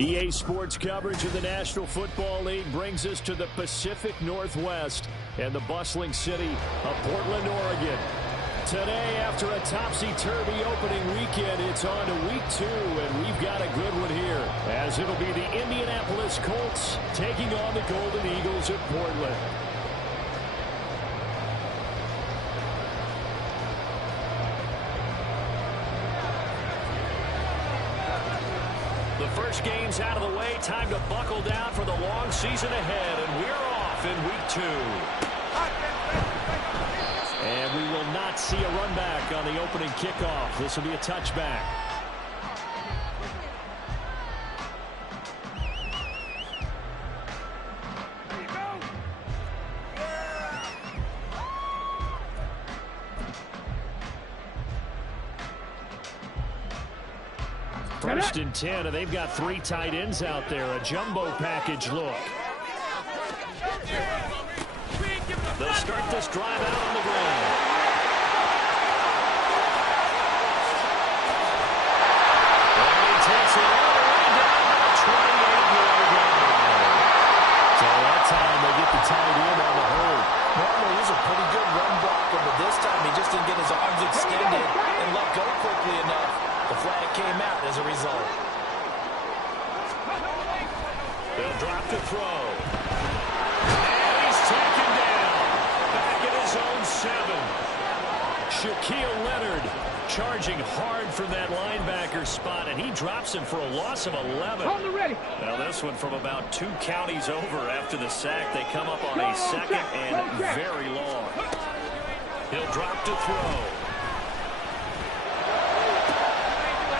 EA Sports coverage of the National Football League brings us to the Pacific Northwest and the bustling city of Portland, Oregon. Today, after a topsy-turvy opening weekend, it's on to week 2, and we've got a good one here, as it'll be the Indianapolis Colts taking on the Golden Eagles at Portland. The first game's out of the way. Time to buckle down for the long season ahead, and we're off in week 2. And we will not see a run back on the opening kickoff. This will be a touchback. First and 10, and they've got 3 tight ends out there. A jumbo package look. They'll start this drive out on the ground. And he takes it all the way down to the 28-yard line. So that time they get the tight end on the hold. Normally he's a pretty good run blocker, but this time he just didn't get his arms extended and let go quickly enough. The flag came out as a result. They'll drop the throw. And he's taken down. Back at his own 7. Shaquille Leonard charging hard from that linebacker spot, and he drops him for a loss of 11. Now this one from about 2 counties over after the sack. They come up on a second and very long. He'll drop to throw.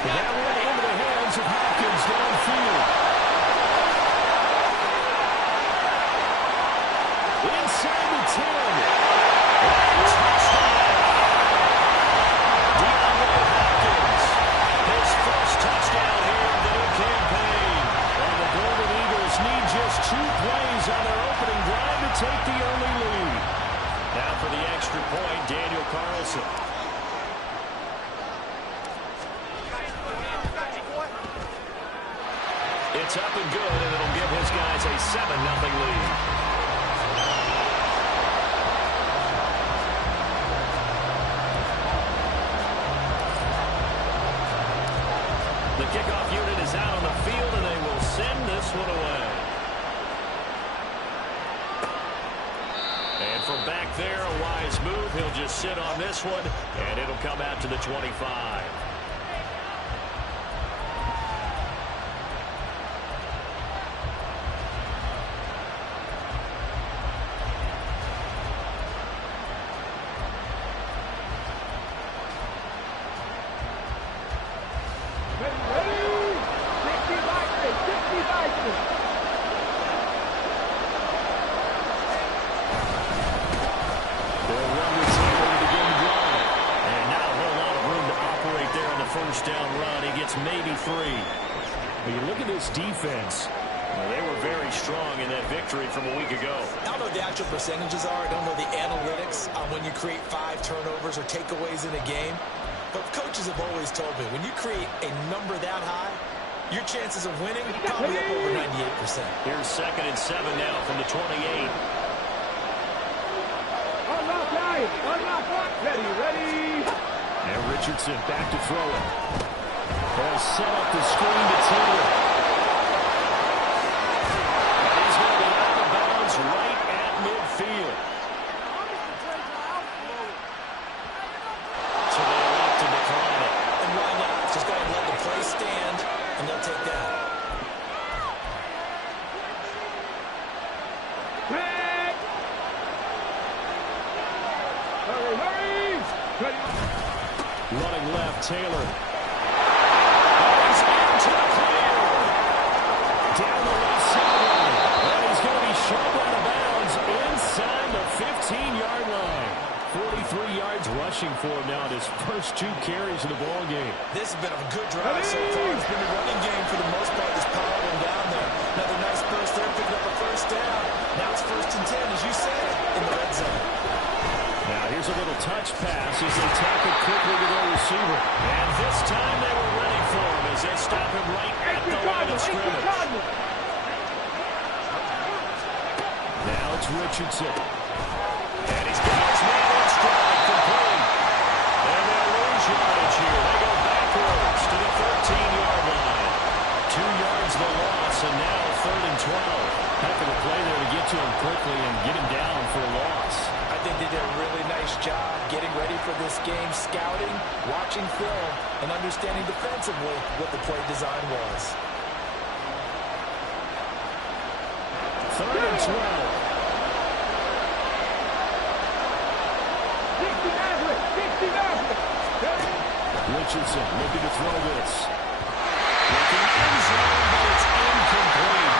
That one into the hands of Hopkins downfield. Inside the 10. Touchdown. Hopkins. His first touchdown here of the new campaign. And the Golden Eagles need just 2 plays on their opening drive to take the early lead. Now for the extra point, Daniel Carlson. It's up and good, and it'll give his guys a 7-0 lead. The kickoff unit is out on the field, and they will send this one away. And from back there, a wise move. He'll just sit on this one, and it'll come out to the 25. First down run. He gets maybe 3. But you look at this defense. They were very strong in that victory from a week ago. I don't know what the actual percentages are. I don't know the analytics on when you create 5 turnovers or takeaways in a game. But coaches have always told me, when you create a number that high, your chances of winning probably up over 98%. Here's 2nd and 7 now from the 28. Ready. And Richardson back to throw it. They'll set up the screen to Taylor. And he's going to be out of bounds right at midfield. So they elect to decline it. And why not? Just go ahead and let the play stand, and they'll take that. Running left, Taylor. He's into the clear. Down the left sideline. And he's going to be shoved out of bounds inside the 15-yard line. 43 yards rushing for him now at his first 2 carries of the ball game. This has been a good drive so far. It's been a running game for the most part. This power him down there. Another nice burst there, picking up a first down. Now it's 1st and 10, as you said, in the red zone. Now here's a little touch pass as they tackle quickly to their receiver. And this time they were ready for him as they stop him right at the line of scrimmage. Richardson. And he's got his man on strike, complete. And they'll lose yardage here. They go backwards to the 13-yard line. 2 yards the loss, and now 3rd and 12. Heck of a play there to get to him quickly and get him down for a loss. I think they did a really nice job getting ready for this game, scouting, watching film, and understanding defensively what the play design was. 3rd and 12. Richardson looking to throw this. Looking end zone, but it's incomplete.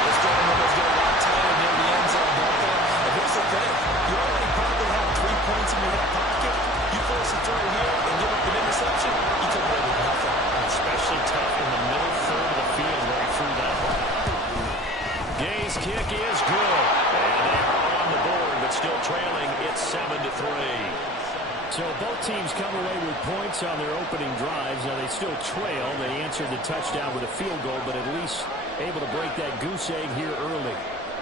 This gentleman was getting a lot tighter near the end zone, don't they? And here's the thing. You already probably have 3 points in your hip pocket. You force a throw here and give up an interception, you come away with nothing. Especially tough in the middle third of the field where he threw that one. Gay's kick is good. And they are on the board, but still trailing. It's 7-3. So both teams come away with points on their opening drives. Now they still trail. They answered the touchdown with a field goal, but at least able to break that goose egg here early.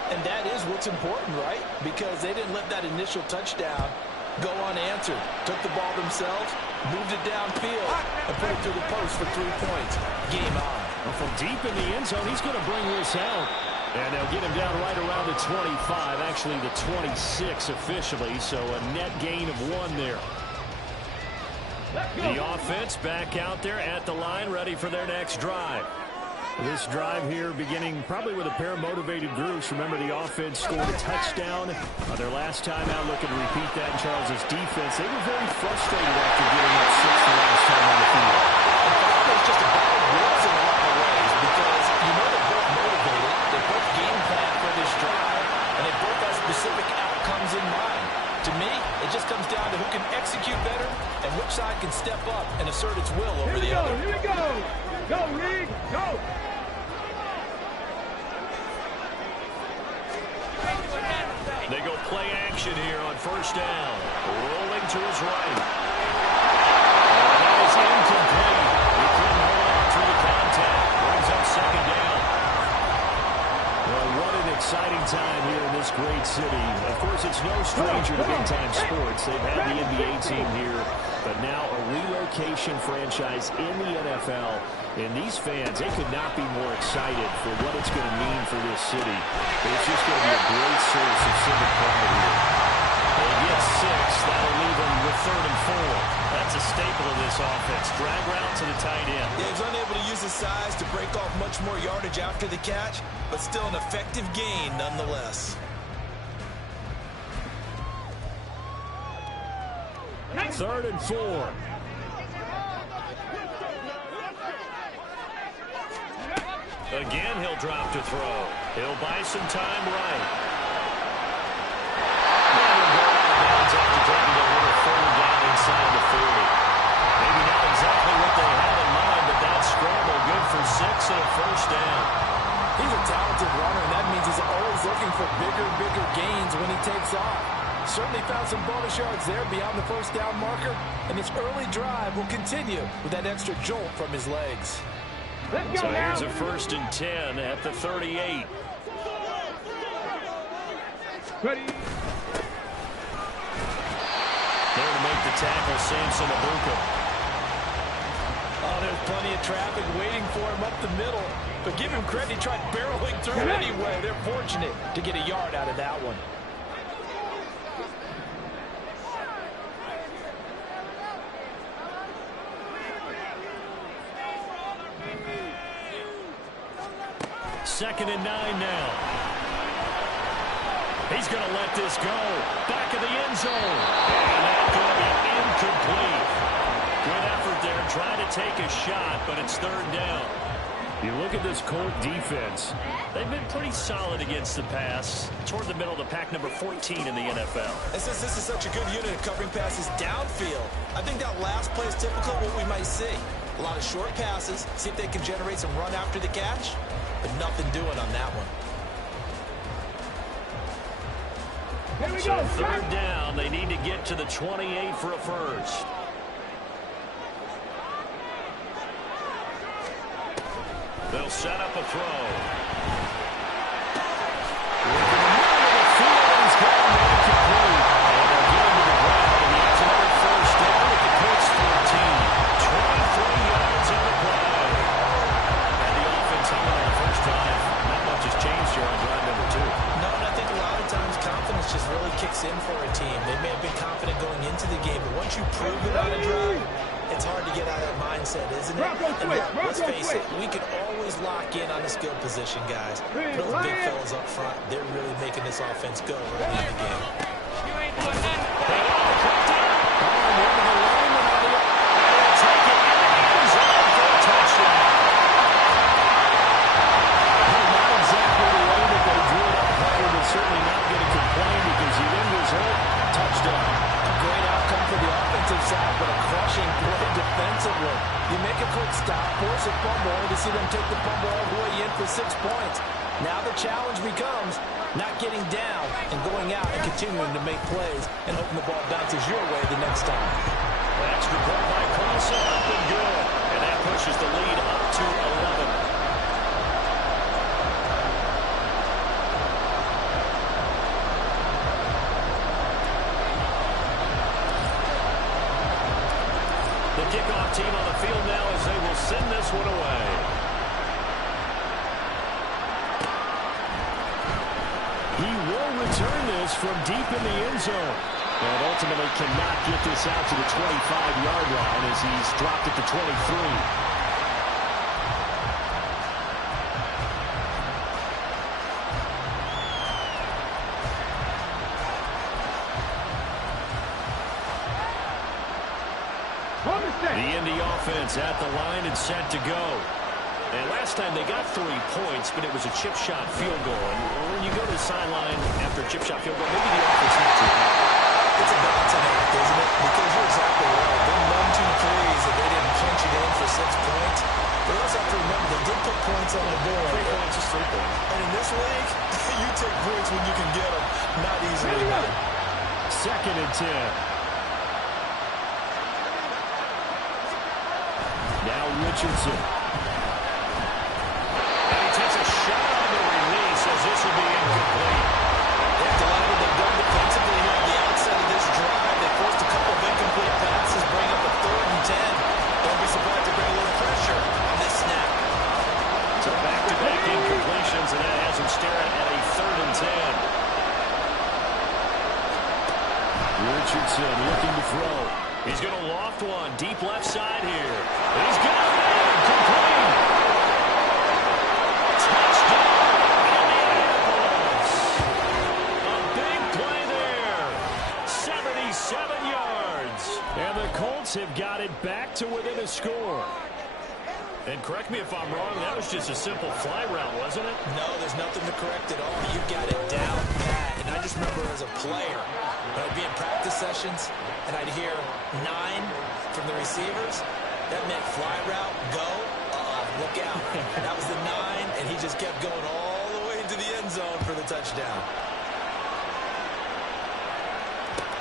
And that is what's important, right? Because they didn't let that initial touchdown go unanswered. Took the ball themselves, moved it downfield, and put it through the post for 3 points. Game on. Well, from deep in the end zone, he's going to bring this out. And they'll get him down right around the 25, actually the 26 officially, so a net gain of 1 there. The offense back out there at the line, ready for their next drive. This drive here beginning probably with a pair of motivated groups. Remember, the offense scored a touchdown their last time out, looking to repeat that in Charles' defense. They were very frustrated after giving up 6 the last time on the field. It's just a bad words in a lot of ways because you know they're both motivated. They both game plan for this drive, and they both have specific outcomes in mind. To me, it just comes down to who can execute better and which side can step up and assert its will over the other. Here we go. Go, Reed. Go. They go play action here on 1st down. Rolling to his right. That is incomplete. He couldn't hold on through the contact. Brings up 2nd down. Well, what an exciting time here in this great city. Of course, it's no stranger to big-time sports. They've had the NBA team here, but now a relocation franchise in the NFL. And these fans, they could not be more excited for what it's going to mean for this city. It's just going to be a great source of civic pride here. They get 6. That'll leave them with 3rd and 4. That's a staple of this offense. Drag route to the tight end. Yeah, he's unable to use his size to break off much more yardage after the catch, but still an effective gain nonetheless. Third and 4. Again, he'll drop to throw. He'll buy some time right. And he'll go out of bounds after taking a little further down inside the 40. Maybe not exactly what they had in mind, but that scramble good for 6 and a 1st down. He's a talented runner, and that means he's always looking for bigger and bigger gains when he takes off. Certainly found some bonus yards there beyond the 1st down marker, and this early drive will continue with that extra jolt from his legs. So here's a 1st and 10 at the 38. Ready. There to make the tackle, Samson Abuka. Oh, there's plenty of traffic waiting for him up the middle. But give him credit, he tried barreling through anyway. They're fortunate to get a yard out of that one. Second and 9 now. He's going to let this go. Back of the end zone. And that's going to be incomplete. Good effort there, trying to take a shot, but it's 3rd down. You look at this Colt defense. They've been pretty solid against the pass. Toward the middle of the pack, number 14 in the NFL. And since this is such a good unit of covering passes downfield, I think that last play is typical of what we might see. A lot of short passes, see if they can generate some run after the catch, but nothing doing on that one. So 3rd down, they need to get to the 28 for a first. They'll set up a throw. In the middle of the field, kicks in for a team. They may have been confident going into the game, but once you prove it on a drive, it's hard to get out of that mindset, isn't it? And let's face it, we can always lock in on the skill position, guys. But those big fellas up front, they're really making this offense go early in the game. You ain't doing nothing. Take it in the end zone for a touchdown. Not exactly the way that they drew it up, but certainly not going to complain because he didn't result. Touchdown. A great outcome for the offensive side, but a crushing play defensively. You make a quick stop, force a fumble, to see them take the fumble all the way in for 6 points. Now the challenge becomes not getting down and going out and continuing to make plays and hoping the ball bounces your way the next time. Extra point by Carlson, up and good. And that pushes the lead up to 11. The kickoff team on the field now as they will send this one away. He will return this from deep in the end zone. And ultimately cannot get this out to the 25-yard line as he's dropped it to 23. The Indy offense at the line and set to go. And last time they got 3 points, but it was a chip shot field goal. And when you go to the sideline after a chip shot field goal, maybe the offense not too bad. It's a balancing act, isn't it? Because you're exactly right. They won 2 threes and they didn't punch it in for 6 points. But also have to remember, they did put points on the board. 3 points is 3 points. And in this league, you take breaks when you can get them. Not easily. Second and 10. Now Richardson. And he takes a shot on the release as this will be incomplete. They've done what they've done defensively here on the outset of this drive. They forced a couple of incomplete passes, bring up a 3rd and 10. Don't be surprised to bring a little pressure on this snap. So back-to-back incompletions, and that has him staring at a 3rd and 10. Richardson looking to throw. He's going to loft one deep left side here. He's got it. Complete. Touchdown, Indianapolis. A big play there. 77 yards. And the Colts have got it back to within a score. And correct me if I'm wrong, that was just a simple fly route, wasn't it? No, there's nothing to correct at all. You've got it down pat. And I just remember as a player, when I'd be in practice sessions and I'd hear 9 from the receivers, that meant fly route, go, look out. That was the 9, and he just kept going all the way into the end zone for the touchdown.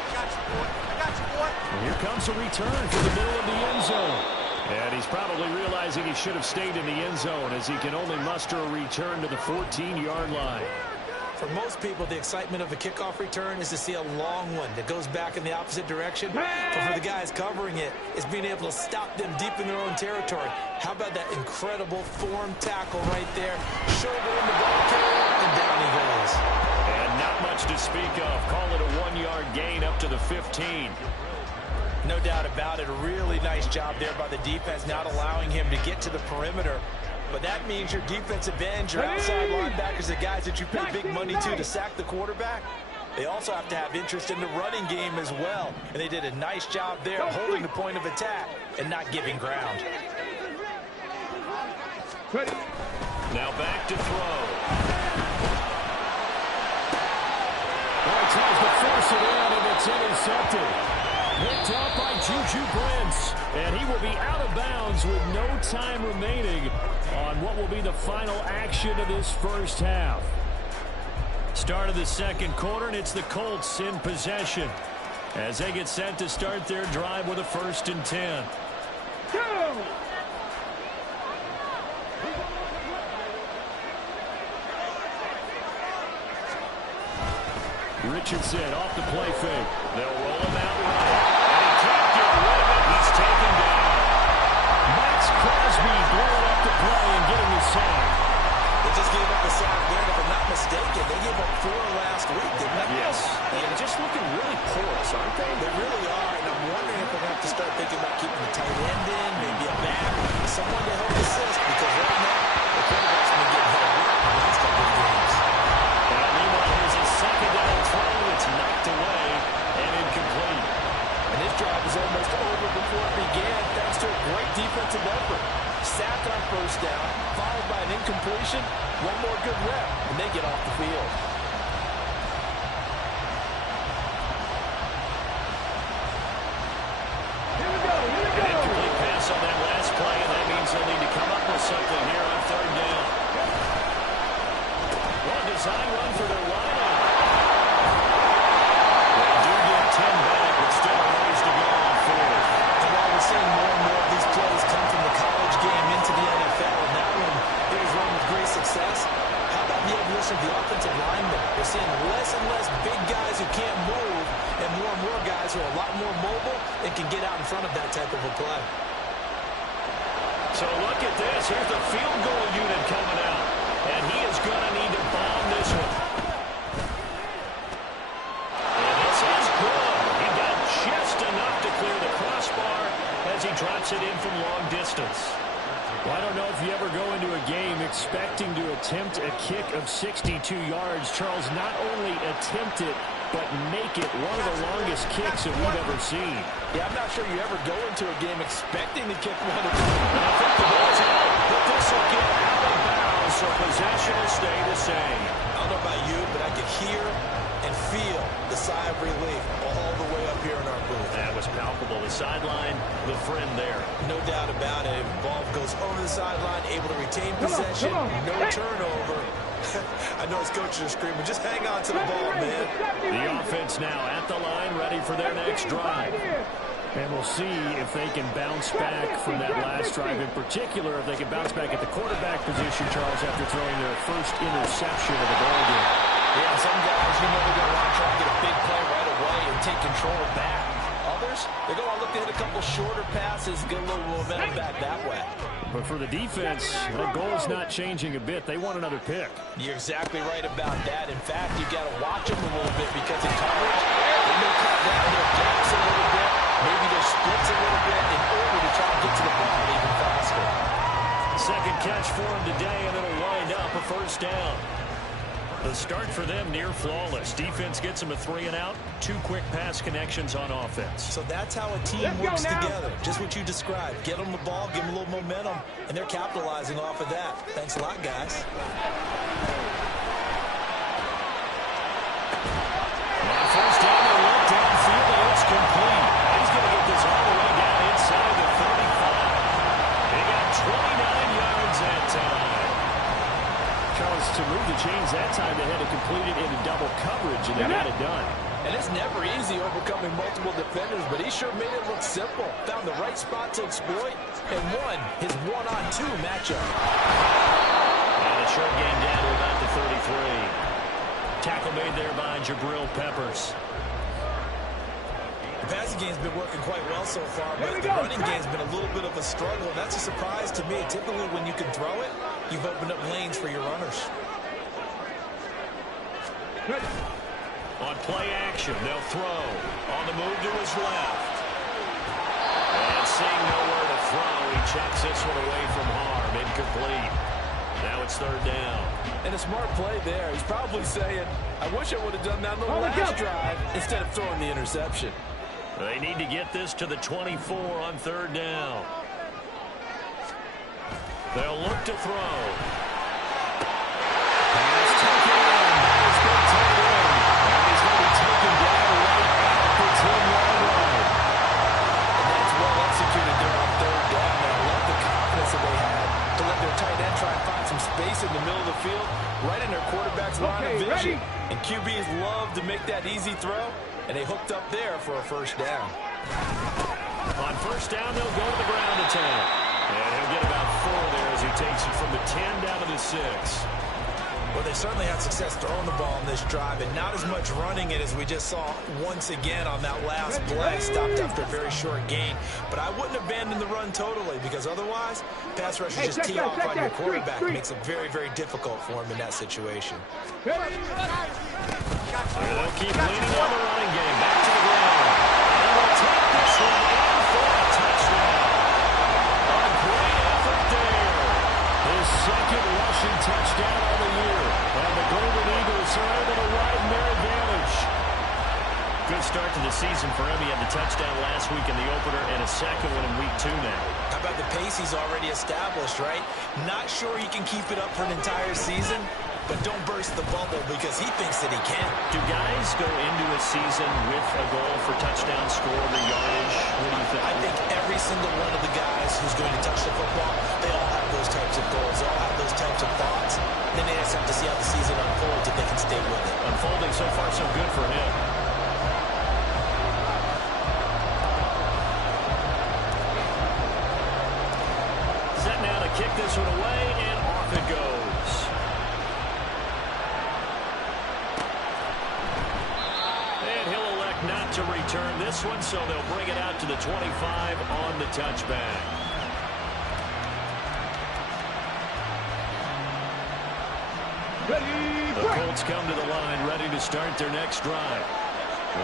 I got you, boy. And here comes a return for the middle of the end zone. And he's probably realizing he should have stayed in the end zone as he can only muster a return to the 14-yard line. For most people, the excitement of a kickoff return is to see a long one that goes back in the opposite direction. But for the guys covering it, it's being able to stop them deep in their own territory. How about that incredible form tackle right there? Shoulder in the ball carrier, and down he goes. And not much to speak of. Call it a 1-yard gain up to the 15. No doubt about it. A really nice job there by the defense, not allowing him to get to the perimeter. But that means your defensive ends, your outside linebackers, the guys that you pay big money to sack the quarterback, they also have to have interest in the running game as well. And they did a nice job there holding the point of attack and not giving ground. Now back to throw. Well, he tries to force it in, and it's intercepted. Picked up by Juju Brents, and he will be out of bounds with no time remaining on what will be the final action of this first half. Start of the second quarter, and it's the Colts in possession as they get set to start their drive with a 1st and 10. Go! Richardson off the play fake. They'll roll him out right. And he can't get rid of it. He's taken down. Max Crosby blowing up the play and getting the sack. They just gave up a sack there, and if I'm not mistaken, they gave up 4 last week, didn't they? Yes. And just look completion, one more good rep, and they get off the field. An incomplete pass on that last play, and that means they'll need to come up with something here on third down. One design run for their wideout. They do get 10 back, but still a ways to go on fourth. And while we're seeing more and more of these plays come from the college game into the NFL, and that one is run with great success, how about the evolution of the offensive line there? We're seeing less and less big guys who can't move, and more guys who are a lot more mobile and can get out in front of that type of a play. So look at this. Here's the field goal unit coming out, and he is going to need to bomb this one. And this is good. He got just enough to clear the crossbar as he drops it in from long distance. Well, I don't know if you ever go into a game expecting to attempt a kick of 62 yards. Charles, not only attempt it, but make it one of the longest kicks that we've ever seen. Yeah, I'm not sure you ever go into a game expecting to kick one of And I think the ball's out, but this will get out of bounds, so possession will stay the same. I don't know about you, but I could hear and feel the sigh of relief all the way up here in our booth. That was palpable. The sideline, the friend there. No doubt about it. The ball goes over the sideline, able to retain possession, no turnover. I know his coaches are screaming, just hang on to the ball, man. The offense now at the line, ready for their next drive. And we'll see if they can bounce back from that last drive. In particular, if they can bounce back at the quarterback position, Charles, after throwing their first interception of the ball game. Yeah, some guys, you know they're going to want to try to get a big play right away and take control back. Others, they're going to look to hit a couple shorter passes, get a little momentum back that way. But for the defense, the goal's not changing a bit. They want another pick. You're exactly right about that. In fact, you've got to watch them a little bit because in coverage, they may cut down their gaps a little bit, maybe their splits a little bit in order to try to get to the ball even faster. Second catch for him today, and it'll wind up a first down. The start for them near flawless. Defense gets them a 3-and-out. 2 quick pass connections on offense. So that's how a team works together. Just what you described. Get them the ball, give them a little momentum, and they're capitalizing off of that. Thanks a lot, guys. On first down, they look downfield, and it's complete. He's going to get this all the way down inside the 35. He got 29 yards that time. Charles, to move the chains that time, they had to complete it into double coverage, and they got it done. And it's never easy overcoming multiple defenders, but he sure made it look simple. Found the right spot to exploit and won his one-on-two matchup. And a short gain down to about the 33. Tackle made there by Jabril Peppers. The passing game's been working quite well so far, but the running game's been a little bit of a struggle. That's a surprise to me. Typically, when you can throw it, you've opened up lanes for your runners. On play action, they'll throw. On the move to his left. And seeing nowhere to throw, he checks this one away from harm. Incomplete. Now it's third down. And a smart play there. He's probably saying, I wish I would have done that on the last drive instead of throwing the interception. They need to get this to the 24 on third down. They'll look to throw. Pass taken in. That has been taken in. And he's going to be taken down right at the 10-yard line. And that's well executed there on third down. And I love the confidence that they had to let their tight end try and find some space in the middle of the field, right in their quarterback's line of vision. And QBs love to make that easy throw. And they hooked up there for a first down. On first down, they'll go to the ground attack. And he'll get about 4 there as he takes it from the 10 down to the 6. Well, they certainly had success throwing the ball on this drive, and not as much running it as we just saw once again on that last play. Stopped after a very short gain. But I wouldn't abandon the run totally, because otherwise, pass rushers just tee off on your quarterback. It makes it very, very difficult for him in that situation. They'll keep leaning on the running game. Back to the ground. And they'll take this one in for a touchdown. A great effort there. His second rushing touchdown of the year. And the Golden Eagles are able to widen their advantage. Good start to the season for him. He had the touchdown last week in the opener and a second one in week 2 now. How about the pace he's already established, right? Not sure he can keep it up for an entire season, but don't burst the bubble because he thinks that he can. Do guys go into a season with a goal for touchdown score or yardage? What do you think? I think every single one of the guys who's going to touch the football, they all have those types of goals. They all have those types of thoughts. Then they just have to see how the season unfolds if they can stay with it. Unfolding so far so good for him. Set now to kick this one away, and off it goes. And he'll elect not to return this one, so they'll bring it out to the 25 on the touchback. The Colts come to the line, ready to start their next drive.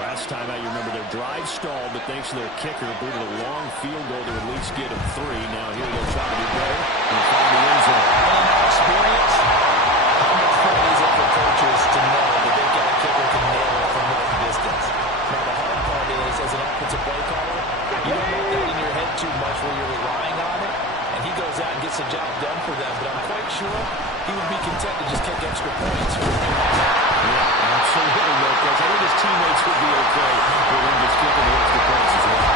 Last time out, you remember their drive stalled, but thanks to their kicker, booted a long field goal to at least get them 3. Now here they'll try to go and find the end zone. And in our experience, how much fun is it for coaches to know that they've got a kicker can nail it from long distance? Now, the hard part is, as an offensive play caller, you don't want that in your head too much where you're relying on it, and he goes out and gets the job done for them. But I'm quite sure he would be content to just kick extra points. Yeah, absolutely, Lopez. I think his teammates would be okay with him just kicking the extra points as well.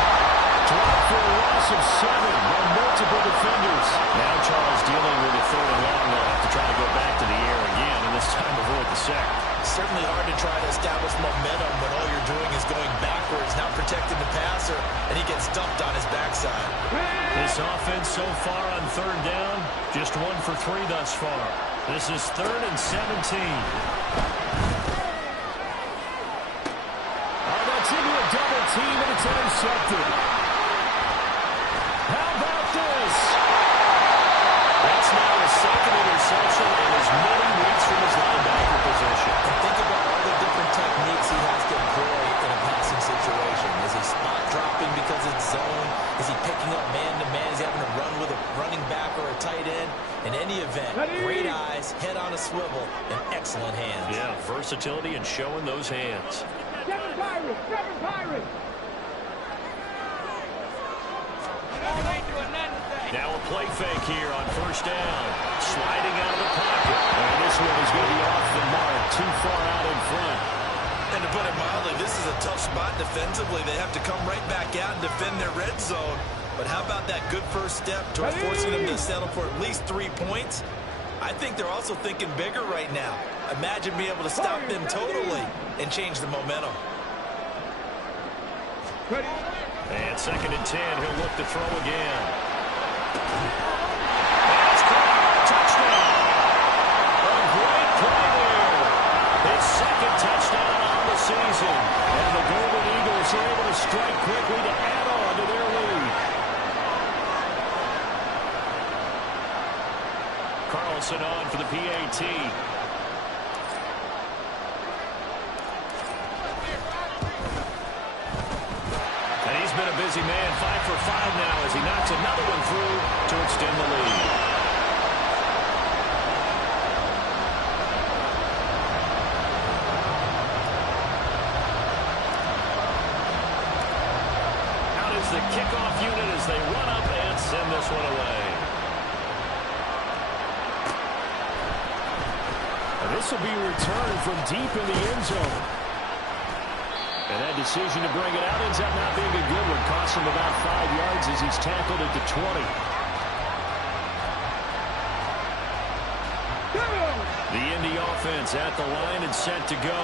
Drop for a loss of 7 by multiple defenders. Now Charles dealing with a 3rd and long. They'll have to try to go back to the air again, and this time avoid the sack. Certainly hard to try to establish momentum when all you're doing is going backwards, not protecting the passer, and he gets dumped on his backside. This offense so far on 3rd down, just 1 for 3 thus far. This is 3rd and 17. Into a double team, and it's intercepted. How about this? That's now his 2nd interception in as many weeks from his linebacker position. And think about all the different techniques he has to employ in a passing situation. Is he spot dropping because it's zone? Is he picking up man-to-man? Is he having to run with a running back or a tight end? In any event, great eyes, head on a swivel, and excellent hands. Yeah, versatility and showing those hands. Seven Pirates! Seven Pirates! Now a play fake here on 1st down. Sliding out of the pocket. And this one is going to be off the mark, too far out in front. And to put it mildly, this is a tough spot defensively. They have to come right back out and defend their red zone. But how about that good first step towards forcing them to settle for at least 3 points? I think they're also thinking bigger right now. Imagine being able to stop them totally and change the momentum. And 2nd and 10, he'll look to throw again. That's caught. Touchdown. A great play there. His 2nd touchdown on the season. And the Golden Eagles are able to strike quickly to add on to their lead. Carlson on for the PAT. And he's been a busy man, 5 for 5 now as he knocks another one through to extend the lead. Out is the kickoff unit as they run up and send this one away. And this will be returned from deep in the end zone. And that decision to bring it out ends up not being a good one. Costs him about 5 yards as he's tackled at the 20. The Indy offense at the line and set to go.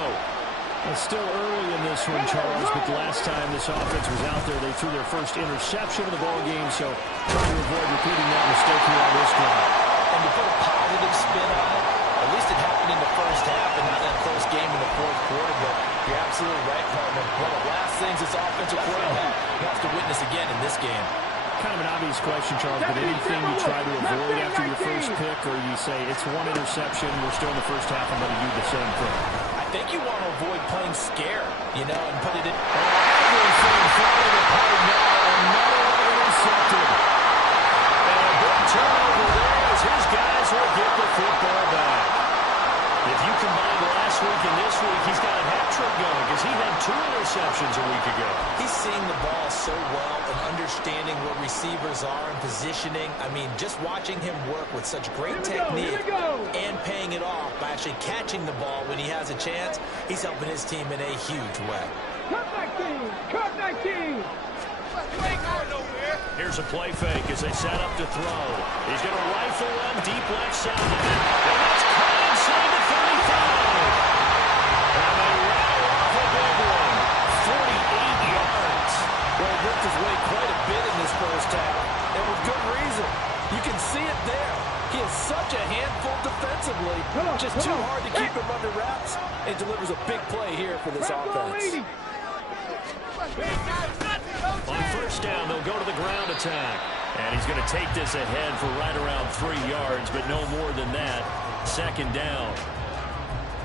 It's still early in this one, Charles, but the last time this offense was out there, they threw their first interception of the ball game, so trying to avoid repeating that mistake here on this drive. And to put a positive spin on it, at least it happened in the first half and not that close game in the 4th quarter, but you're absolutely right, partner. One of the last things this offensive quarterback wants to witness again in this game. Kind of an obvious question, Charles, but anything you try to avoid after your first pick, or you say it's 1 interception, we're still in the first half, I'm going to do the same thing? I think you want to avoid playing scared, you know, and put it in. Everything falling apart now, another one intercepted. And a big turnover there as his guys will get the football back. If you combine last last week and this week, he's got a hat trick going because he had 2 interceptions a week ago. He's seeing the ball so well and understanding where receivers are and positioning. I mean, just watching him work with such great technique and paying it off by actually catching the ball when he has a chance, he's helping his team in a huge way. Cut 19! Cut 19! Here's a play fake as they set up to throw. He's going to rifle one deep left side. And that's caught inside the 35. And they rattle off a big one. 48 yards. Well, he worked his way quite a bit in this first half, and with good reason. You can see it there. He is such a handful defensively. Just too hard to keep him under wraps, and delivers a big play here for this offense. On first down, they'll go to the ground attack. And he's going to take this ahead for right around 3 yards, but no more than that. Second down.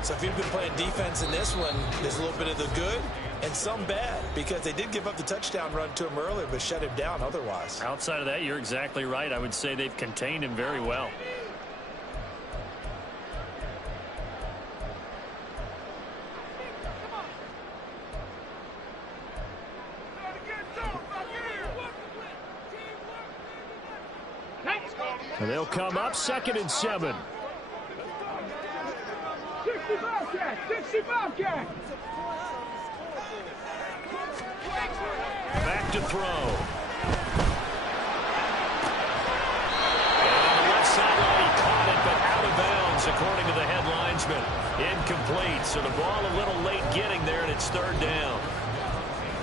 So if you've been playing defense in this one, there's a little bit of the good and some bad, because they did give up the touchdown run to him earlier, but shut him down otherwise. Outside of that, you're exactly right. I would say they've contained him very well. And they'll come up 2nd and 7. 60 Bobcat! 60 Bobcat! Back to throw. And on the left sideline, he caught it, but out of bounds, according to the head linesman. Incomplete, so the ball a little late getting there, and it's 3rd down.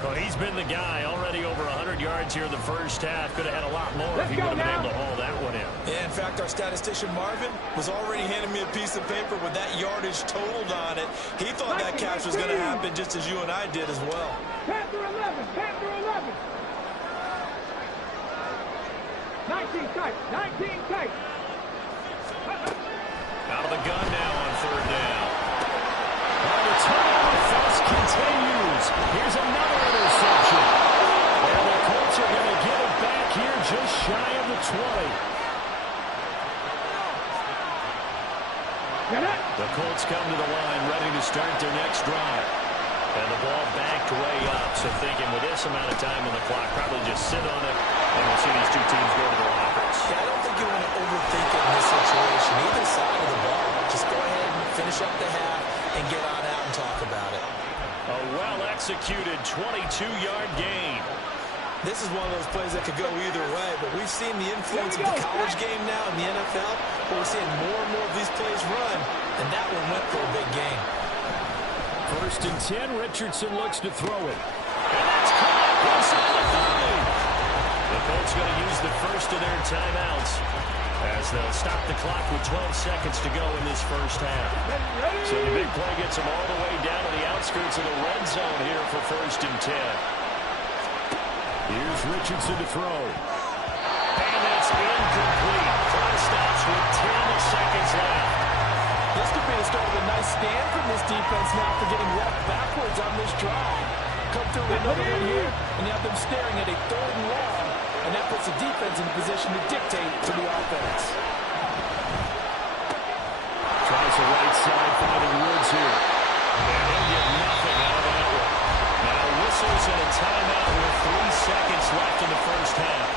Well, he's been the guy already over 100 yards here in the first half. Could have had a lot more if he would have been able to haul that one in. Yeah, in fact, our statistician Marvin was already handing me a piece of paper with that yardage totaled on it. He thought that catch was going to happen just as you and I did as well. Panther 11! Panther 11! 19 tight! 19 tight! Out of the gun now on 3rd down. Well, the turnover fest continues. Here's another interception. And the Colts are going to get it back here just shy of the 20. The Colts come to the line ready to start their next drive. And the ball backed way up. So thinking with this amount of time on the clock, probably just sit on it. And we'll see these two teams go to their lockers. Yeah, I don't think you want to overthink it in this situation. Either side of the ball. Just go ahead and finish up the half and get on out and talk about it. A well-executed 22-yard gain. This is one of those plays that could go either way, but we've seen the influence of the college game now in the NFL, where we're seeing more and more of these plays run, and that one went for a big gain. 1st and 10, Richardson looks to throw it. And that's caught inside the 30. The Colts going to use the first of their timeouts as they'll stop the clock with 12 seconds to go in this first half. So the big play gets them all the way down to the outskirts of the red zone here for 1st and 10. Here's Richardson to throw. And that's incomplete. Clock stops with 10 seconds left. This could be the start of a nice stand from this defense now for getting left backwards on this drive. Come through with another one here, and you have them staring at a 3rd and long, and that puts the defense in a position to dictate to the offense. Tries the right side, finding Woods here. And he'll get nothing out of that one. Now whistles and a timeout with 3 seconds left in the first half.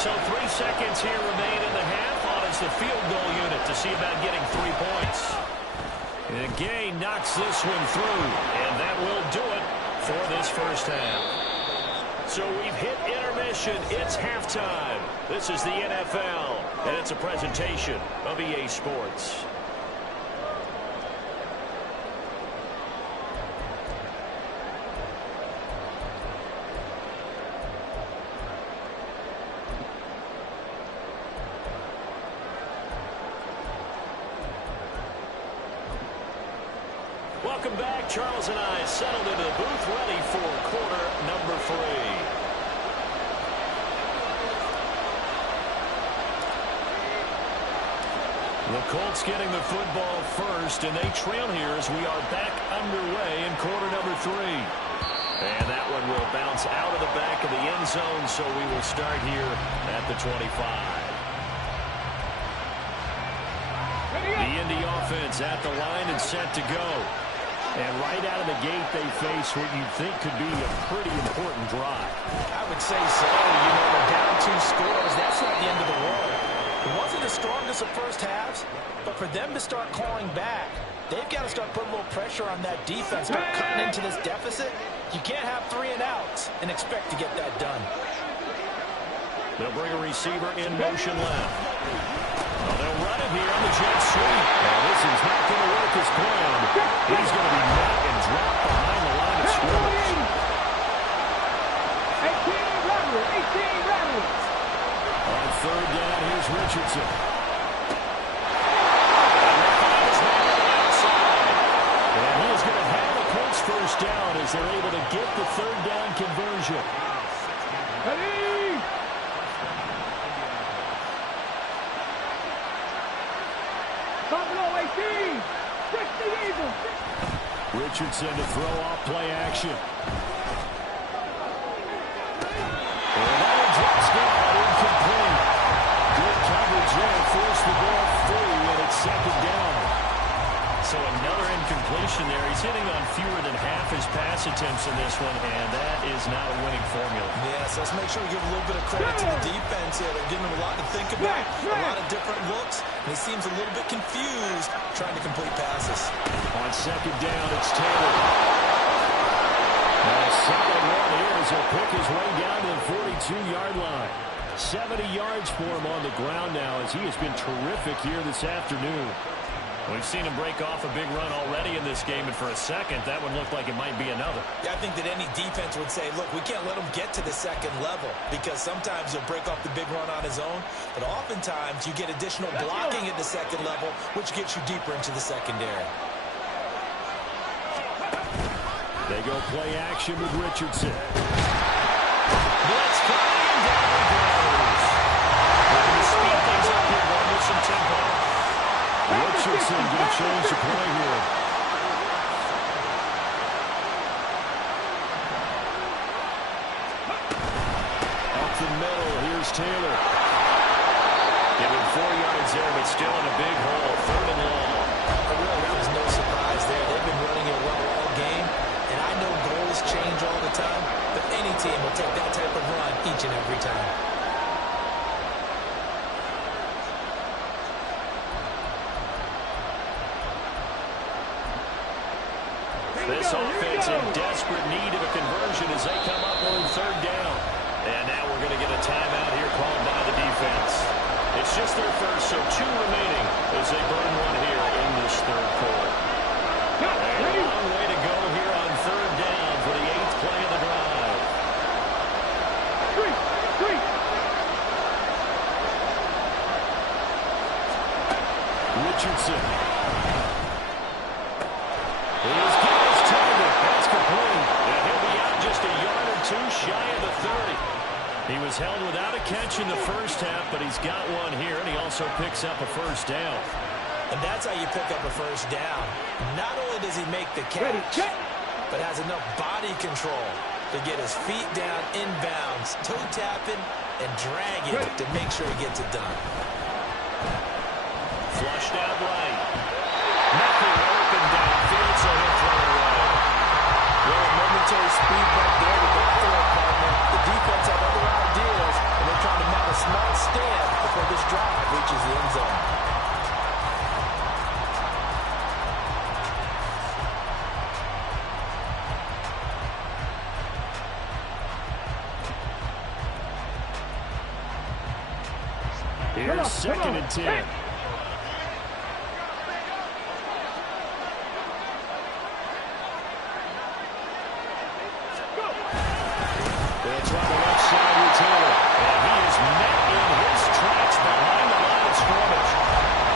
So 3 seconds here remain in the half. On is the field goal unit to see about getting 3 points. And Gay knocks this one through. And that will do it for this first half. So we've hit intermission. It's halftime. This is the NFL, and it's a presentation of EA Sports. Welcome back. Charles and I settled into the booth ready for quarter number 3. The Colts getting the football first, and they trail here as we are back underway in quarter number 3. And that one will bounce out of the back of the end zone, so we will start here at the 25. The Indy offense at the line and set to go. And right out of the gate, they face what you think could be a pretty important drive. I would say so. You know, they're down 2 scores. That's not the end of the world. It wasn't the strongest of first halves, but for them to start clawing back, they've got to start putting a little pressure on that defense, start cutting into this deficit. You can't have 3 and outs and expect to get that done. They'll bring a receiver in motion left. Oh, they'll run it here on the jet sweep. And this is not going to work as planned. He's going to be met and dropped behind the line of scrimmage. 18 rattle, 18 rattle. On third down, here's Richardson. And he is going to have the Colts first down as they're able to get the third down conversion. Ready? Buffalo 18. 60 Eagles. Richardson to throw off play action. And that one drops down incomplete. Good coverage there. Forced the ball free, and it's second down. So another incompletion there. He's hitting on fewer than half his pass attempts in this one, and that is not a winning formula. Yeah, so let's make sure we give a little bit of credit to the defense here. They're giving him a lot to think about, a lot of different looks, and he seems a little bit confused trying to complete passes. On second down, it's Taylor. And a solid run here as he'll pick his way down to the 42-yard line. 70 yards for him on the ground now as he has been terrific here this afternoon. We've seen him break off a big run already in this game, and for a second, that one looked like it might be another. Yeah, I think that any defense would say, look, we can't let him get to the second level because sometimes he'll break off the big run on his own, but oftentimes you get additional blocking at the second level, which gets you deeper into the secondary. They go play action with Richardson. Blitz coming, and down he goes. Looking to speed things up here, going with some tempo. Richardson going to change the play here. Up the middle, here's Taylor. Give him 4 yards there, but still in a big hole. Third and long. Really, that was no surprise there. They've been running it well all game, and I know goals change all the time, but any team will take that type of run each and every time. This offense in desperate need of a conversion as they come up on third down. And now we're going to get a timeout here called by the defense. It's just their first, so 2 remaining as they burn one here in this third quarter. And a long way to go here on third down for the 8th play of the drive. Richardson. He's got his target. That's complete. And he'll be out just a yard or 2 shy of the 30. He was held without a catch in the first half, but he's got one here, and he also picks up a first down. And that's how you pick up a first down. Not only does he make the catch, but has enough body control to get his feet down inbounds, toe tapping, and dragging to make sure he gets it done. Flushed out right. Nothing open downfield, so he'll throw it away. Well, a momentary speed bump there to the throw partner. The defense had other ideas, and they're trying to mount a smart stand before this drive reaches the end zone. Here's second and 10. They'll try the left side with Taylor. And he is met in his tracks behind the line of scrimmage.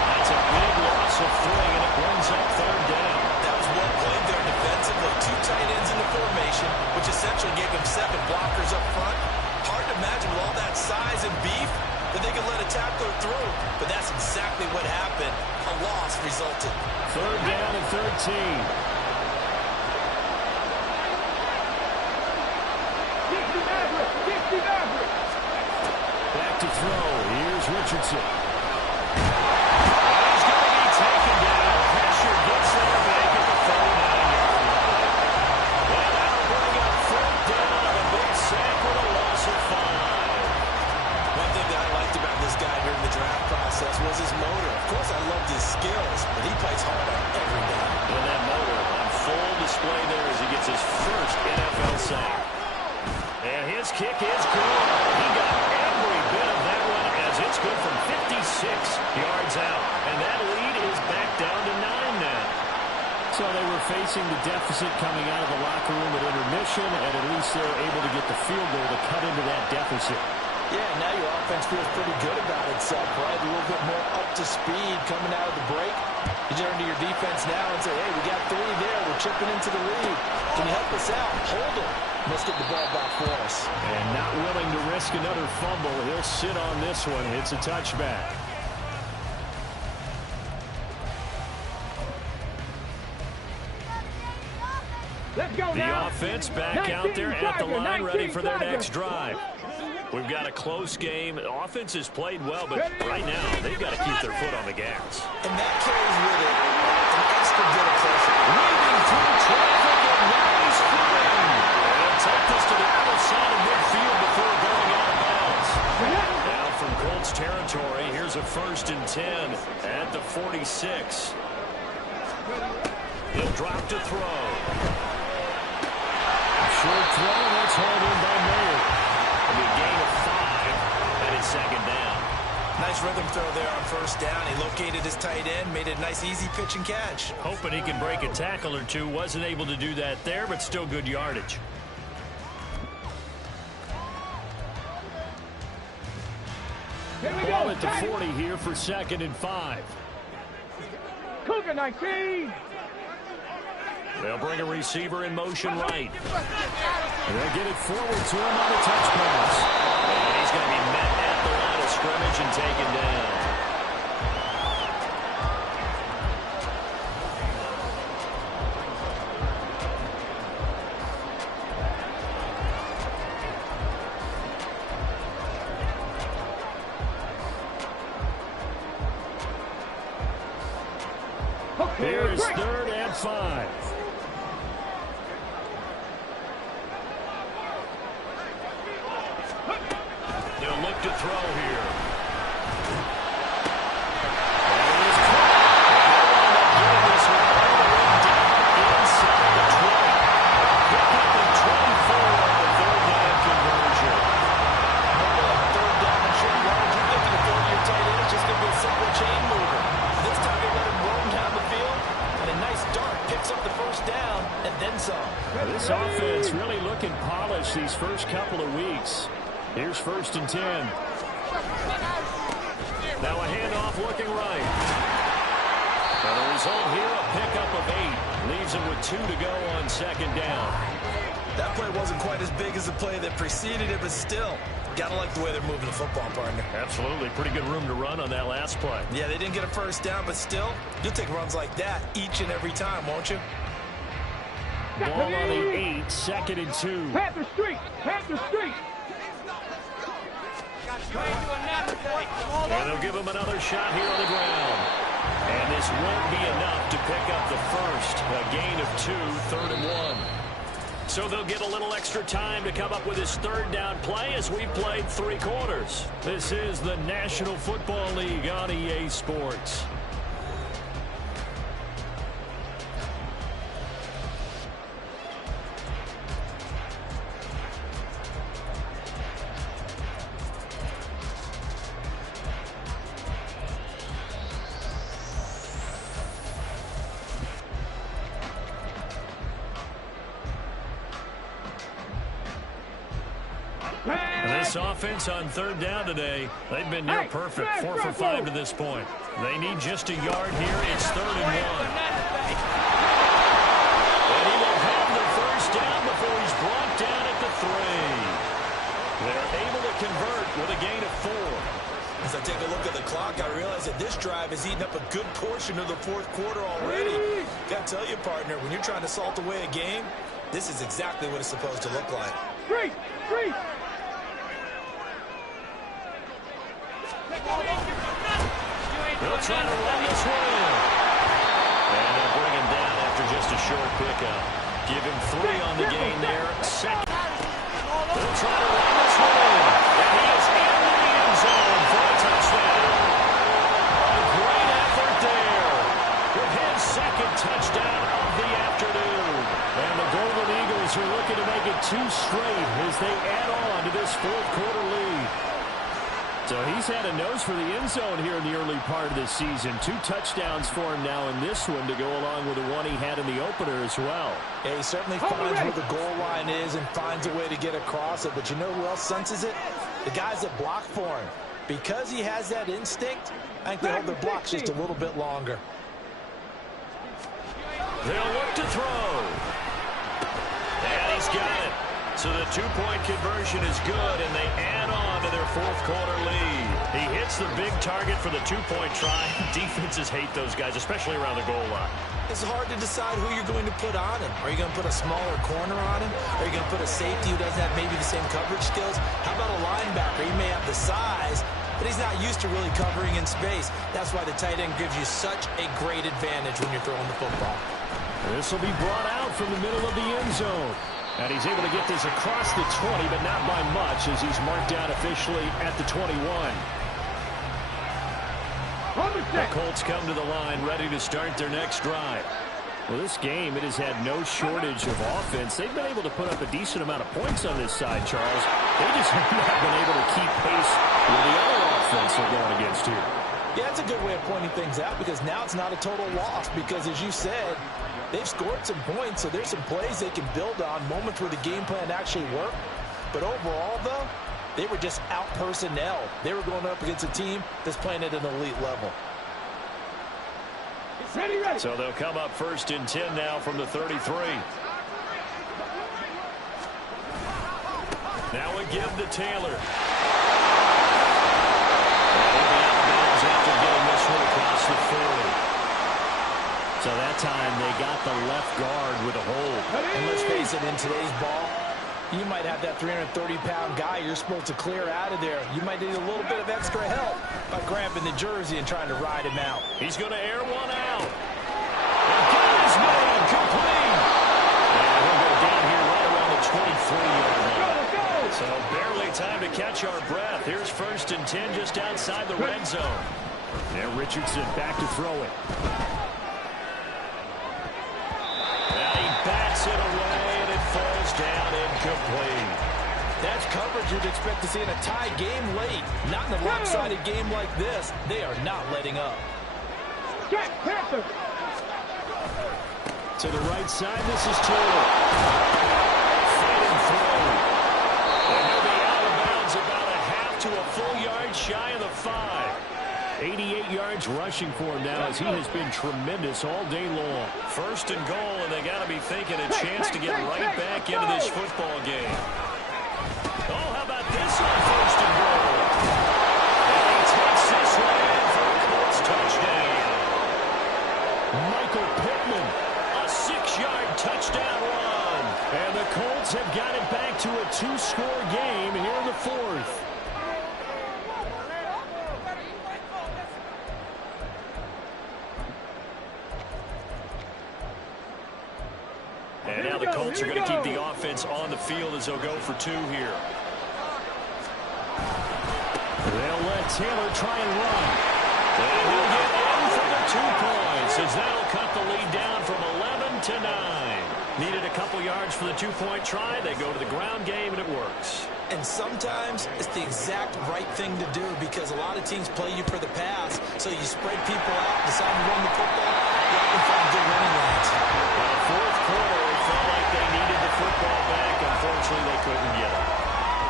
That's a big loss of 3, and it brings up third down. That was well played there defensively. 2 tight ends in the formation, which essentially gave him 7 blockers up front. Hard to imagine with all that size and beef that they could let a tackler through. But that's exactly what happened. A loss resulted. Third down and 13. Back to throw. Here's Richardson. And he's going to be taken the draft process was his motor. Of course, I loved his skills, but he plays hard on every down. And that motor on full display there as he gets his first NFL sack. And his kick is good. He got every bit of that one as it's good from 56 yards out. And that lead is back down to 9 now. So they were facing the deficit coming out of the locker room at intermission, and at least they were able to get the field goal to cut into that deficit. Yeah, now your offense feels pretty good about itself, right? A little bit more up to speed coming out of the break. You turn to your defense now and say, hey, we got 3 there. We're chipping into the lead. Can you help us out? Hold it. Let's get the ball back for us. And not willing to risk another fumble. He'll sit on this one. It's a touchback. The offense back out there at the line, ready for their next drive. We've got a close game. The offense has played well, but right now they've got to keep their foot on the gas. And that carries with it an extra bit of pressure. Weaving through traffic and nice throwing. And take this to the other side of midfield before going out of bounds. Now from Colts territory, here's a 1st and 10 at the 46. He'll drop to throw. Short throw, that's hauled in by Mayer. It'll be a gain of 5, and it's 2nd down. Nice rhythm throw there on 1st down. He located his tight end, made it a nice, easy pitch and catch. Hoping he can break a tackle or two. Wasn't able to do that there, but still good yardage. Ball at the 40 here for 2nd and 5. Cougar 19. They'll bring a receiver in motion right. They'll get it forward to him on a touch pass. And he's going to be met at the line of scrimmage and taken down. Here is 3rd and 5. They'll look to throw here. This offense really looking polished these first couple of weeks. Here's 1st and 10. Now a handoff looking right. And the result here, a pickup of 8. Leaves him with 2 to go on 2nd down. That play wasn't quite as big as the play that preceded it, but still, gotta like the way they're moving the football, partner. Absolutely. Pretty good room to run on that last play. Yeah, they didn't get a 1st down, but still, you'll take runs like that each and every time, won't you? Ball on the 8, 2nd and 2. Panther Street. Panther Street. And they'll give him another shot here on the ground. And this won't be enough to pick up the first. A gain of 2, 3rd and 1. So they'll get a little extra time to come up with his 3rd down play as we've played 3 quarters. This is the National Football League on EA Sports. This offense on 3rd down today, they've been near perfect, 4 for 5 to this point. They need just a yard here. It's 3rd and 1. And he will have the 1st down before he's brought down at the 3. They're able to convert with a gain of 4. As I take a look at the clock, I realize that this drive has eaten up a good portion of the 4th quarter already. Got to tell you, partner, when you're trying to salt away a game, this is exactly what it's supposed to look like. Street. Street. They'll try to run this one in. And they'll bring him down after just a short pickup. Give him 3 on the gain there. 2nd. They'll try to run this one in. And he is in the end zone for a touchdown. So he's had a nose for the end zone here in the early part of this season. 2 touchdowns for him now in this one to go along with the one he had in the opener as well. Yeah, he certainly finds where the goal line is and finds a way to get across it. But you know who else senses it? The guys that block for him. Because he has that instinct, I think they hold their blocks just a little bit longer. They'll look to throw. And he's got it. So the 2-point conversion is good, and they add on to their fourth-quarter lead. He hits the big target for the 2-point try. Defenses hate those guys, especially around the goal line. It's hard to decide who you're going to put on him. Are you going to put a smaller corner on him? Are you going to put a safety who doesn't have maybe the same coverage skills? How about a linebacker? He may have the size, but he's not used to really covering in space. That's why the tight end gives you such a great advantage when you're throwing the football. This will be brought out from the middle of the end zone. And he's able to get this across the 20, but not by much as he's marked down officially at the 21. The Colts come to the line ready to start their next drive. Well, this game, it has had no shortage of offense. They've been able to put up a decent amount of points on this side, Charles. They just have not been able to keep pace with the other offense they're going against here. Yeah, that's a good way of pointing things out because now it's not a total loss because, as you said, they've scored some points, so there's some plays they can build on, moments where the game plan actually worked. But overall, though, they were just out-personnel. They were going up against a team that's playing at an elite level. Ready. So they'll come up 1st and 10 now from the 33. Now a give to Taylor. After getting this one across the 40. So that time they got the left guard with a hold. And let's face it, in today's ball, you might have that 330-pound guy you're supposed to clear out of there. You might need a little bit of extra help by grabbing the jersey and trying to ride him out. He's going to air one out. And got his man complete. And he'll go down here right around the 23-yard line. So barely time to catch our breath. Here's 1st and 10 just outside the red zone. Now Richardson back to throw it. And he bats it away, and it falls down incomplete. That's coverage you'd expect to see in a tie game late. Not in a lopsided game like this. They are not letting up. Jack Panther. To the right side, this is Taylor. Fading through. And he'll be out of bounds about a half to a full yard shy of the 5. 88 yards rushing for him now as he has been tremendous all day long. 1st and goal, and they got to be thinking a chance to get right back into this football game. Oh, how about this on 1st and goal? And he takes this one in for a Colts touchdown. Michael Pittman, A 6-yard touchdown run. and the Colts have got it back to a 2-score game here in the 4th. And now the Colts are going to keep the offense on the field as they'll go for 2 here. They'll let Taylor try and run. And he'll get in for the 2 points as that'll cut the lead down from 11 to 9. Needed a couple yards for the 2-point try. They go to the ground game, and it works. And sometimes it's the exact right thing to do because a lot of teams play you for the pass, so you spread people out, decide to run the football, you often find good running lanes. Well, 4th quarter, it felt like they needed the football back. Unfortunately, they couldn't get it.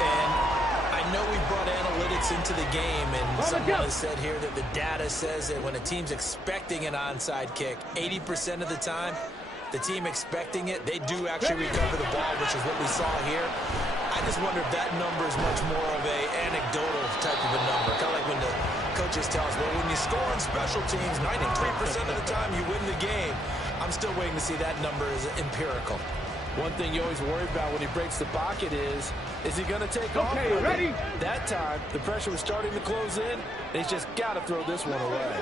And I know we brought analytics into the game, and someone has said here that the data says that when a team's expecting an onside kick, 80% of the time, the team expecting it, they do actually recover the ball, which is what we saw here. I just wonder if that number is much more of a anecdotal type of a number. Kind of like when the coaches tell us, well, when you score on special teams, 93% of the time you win the game. I'm still waiting to see that number is empirical. One thing you always worry about when he breaks the pocket is he going to take off? Okay, ready? That time, the pressure was starting to close in. He's just got to throw this one away.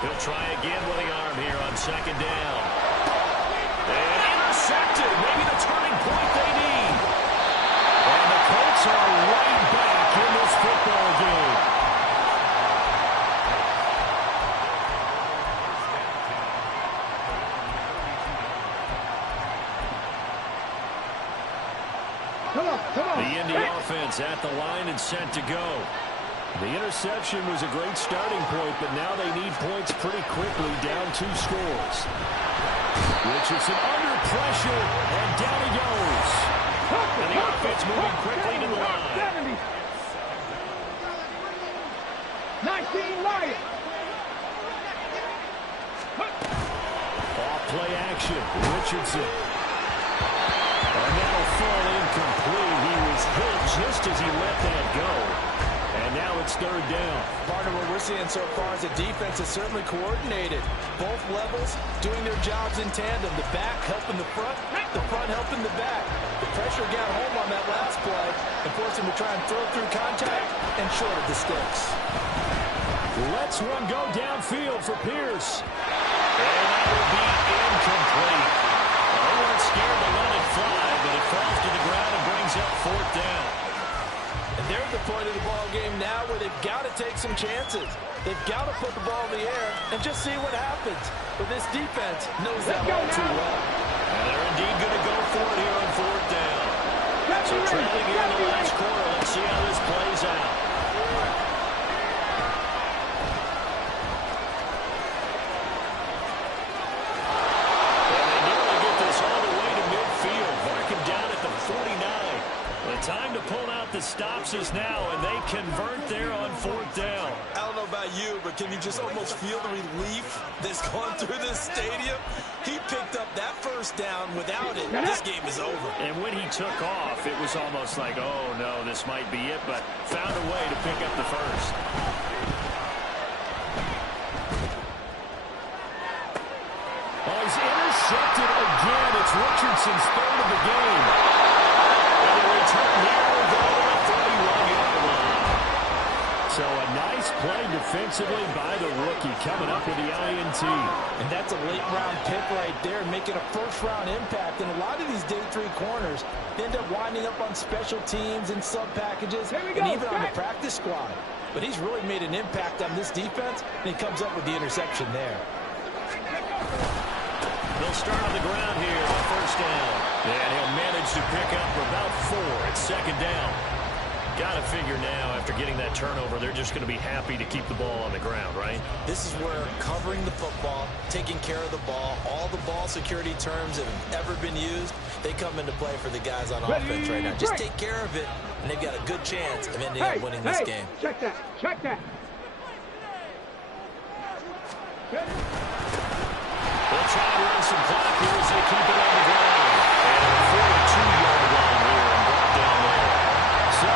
He'll try again with the arm here on 2nd down. And intercepted. Maybe the turning point they need. And the Colts are right back in this football game. Come on. The Indy offense It's at the line and set to go. The interception was a great starting point, but now they need points pretty quickly, down 2 scores. Richardson under pressure, and down he goes. And the offense moving quickly to the line. 19 Lions. Off play action, Richardson. And that'll fall incomplete. He was hit just as he let that go. And now it's 3rd down. Partner, what we're seeing so far is the defense is certainly coordinated. Both levels doing their jobs in tandem. The back helping the front helping the back. The pressure got home on that last play and forced him to try and throw through contact and short of the sticks. Lets one go downfield for Pierce. And that will be incomplete. They weren't scared to let it fly, but it falls to the ground and brings up 4th down. And they're at the point of the ball game now where they've got to take some chances. They've got to put the ball in the air and just see what happens. But this defense knows that all too well. And they're indeed going to go for it here on 4th down. So trailing here in the last quarter. Let's see how this plays out. Time to pull out the stops is now, and they convert there on 4th down. I don't know about you, but can you just almost feel the relief that's gone through this stadium? He picked up that 1st down. Without it, this game is over. And when he took off, it was almost like, oh, no, this might be it, but found a way to pick up the 1st. Oh, he's intercepted again. It's Richardson's 3rd of the game. So a nice play defensively by the rookie coming up with the INT. And that's a late-round pick right there, making a first-round impact. And a lot of these day 3 corners end up winding up on special teams and sub-packages and even on the practice squad. But he's really made an impact on this defense, and he comes up with the interception there. They'll start on the ground here on 1st down. And he'll manage to pick up for about 4 at 2nd down. Got to figure now, after getting that turnover, they're just going to be happy to keep the ball on the ground, right? This is where covering the football, taking care of the ball, all the ball security terms that have ever been used, they come into play for the guys on offense right now. Just take care of it, and they've got a good chance of ending up winning this game. Check that. Check that. They'll try to run some clock here as they keep it on the ground. And a 42-yard line here and brought down there. 73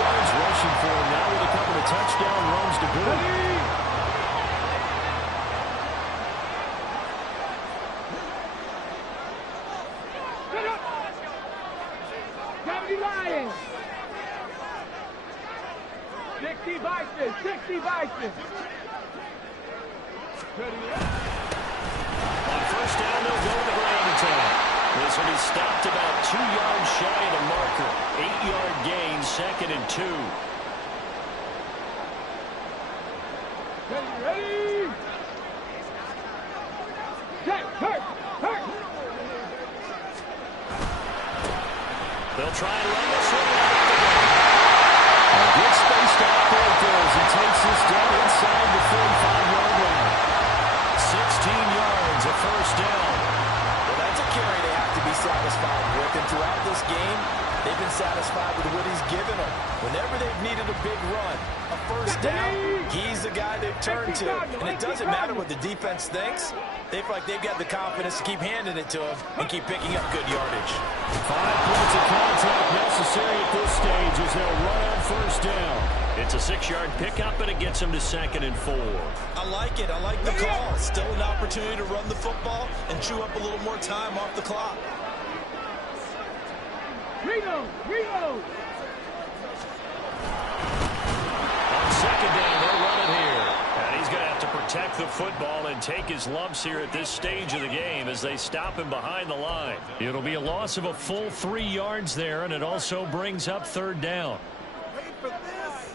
yards rushing for him now with a couple of touchdown runs to boot. Lions. 60 Vikings. 60 Vikings. On 1st down, they'll go to the ground attack. This one is stopped about 2 yards shy of the marker. 8-yard gain, 2nd and 2. Ready. Set. Hurt. They'll try and run this one. A good spaced out right there as he takes this down inside the 45-yard line. 16 yards, a 1st down. Well, that's a carry they have to be satisfied with. And throughout this game, they've been satisfied with what he's given them. Whenever they've needed a big run, a 1st down, he's the guy they've turned to. And it doesn't matter what the defense thinks. They feel like they've got the confidence to keep handing it to him and keep picking up good yardage. 5 points of contact necessary at this stage as they'll run on 1st down. It's a 6-yard pickup, and it gets them to 2nd and 4. I like it. I like the call. Still an opportunity to run the football and chew up a little more time off the clock. Reload. On 2nd down, they'll run it here. And he's going to have to protect the football and take his lumps here at this stage of the game as they stop him behind the line. It'll be a loss of a full 3 yards there, and it also brings up 3rd down. Wait for this.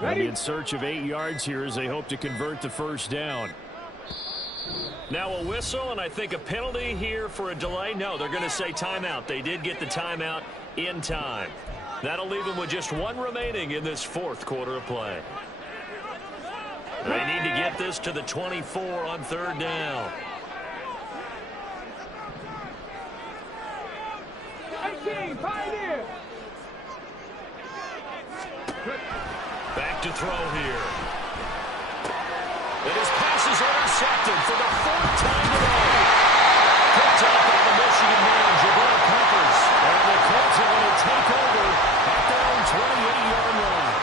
They'll be in search of 8 yards here as they hope to convert the first down. Now a whistle, and I think a penalty here for a delay. No, they're going to say timeout. They did get the timeout in time. That'll leave them with just 1 remaining in this 4th quarter of play. They need to get this to the 24 on 3rd down. Back to throw here. And his pass is intercepted for the 4th time today. Picked up by the Michigan man, Jabril Peppers. And the Colts are going to take over at their own 28-yard line.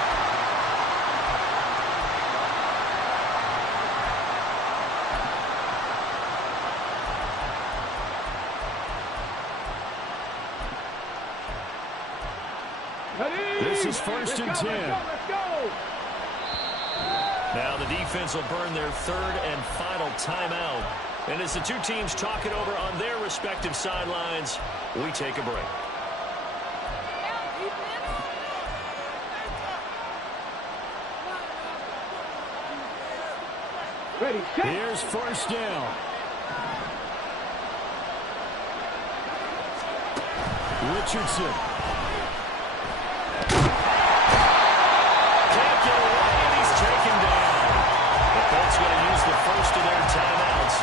This is 1st and 10. Now the defense will burn their 3rd and final timeout. And as the 2 teams talk it over on their respective sidelines, we take a break. Ready, here's 1st down. Richardson. Can't get away, and he's taken down. The Colts going to use the first of their timeouts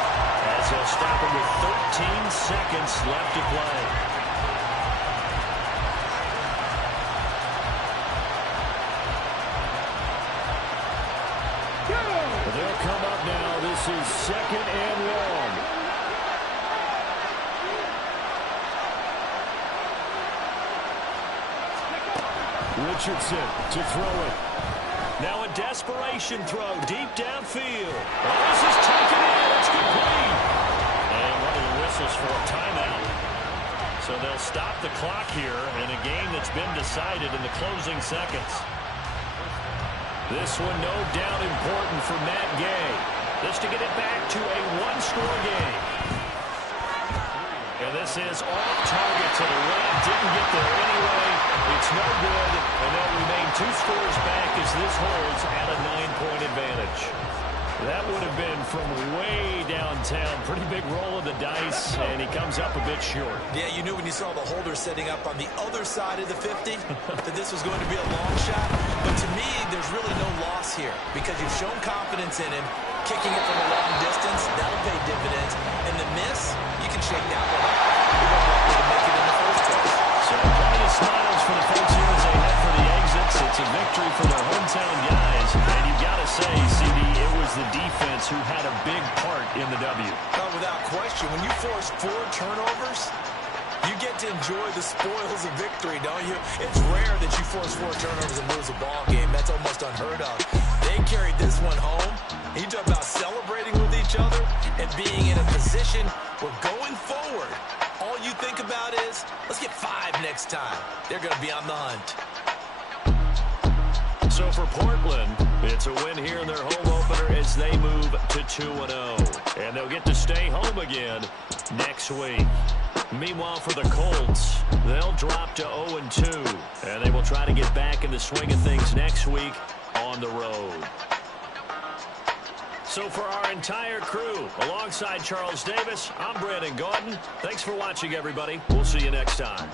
as they'll stop him with 13 seconds left to play. They'll come up now. This is 2nd and long. Richardson to throw it. Now a desperation throw deep downfield. Oh, this is taken in. It's complete. And one of the whistles for a timeout. So they'll stop the clock here in a game that's been decided in the closing seconds. This one no doubt important for Matt Gay. This to get it back to a 1-score game. And this is off target to the right. Didn't get there anyway. It's no good. And they'll remain 2 scores back as this holds at a 9-point advantage. That would have been from way downtown. Pretty big roll of the dice, and he comes up a bit short. Yeah, you knew when you saw the holder setting up on the other side of the 50 that this was going to be a long shot. But to me, there's really no loss here because you've shown confidence in him. Kicking it from a long distance, that'll pay dividends. And the miss, you can shake that one up. You don't want to make it in the first place. So plenty of smiles for the folks here as they head for the exits. It's a victory for their hometown guys. And you've got to say, CD, it was the defense who had a big part in the W. Without question, when you force 4 turnovers, you get to enjoy the spoils of victory, don't you? It's rare that you force 4 turnovers and lose a ball game. That's almost unheard of. They carried this one home. You talk about celebrating with each other and being in a position where going forward, all you think about is, let's get 5 next time. They're going to be on the hunt. So for Portland, it's a win here in their home opener as they move to 2-0. And they'll get to stay home again next week. Meanwhile, for the Colts, they'll drop to 0-2. And they will try to get back in the swing of things next week on the road. So for our entire crew, alongside Charles Davis, I'm Brandon Gaudin. Thanks for watching, everybody. We'll see you next time.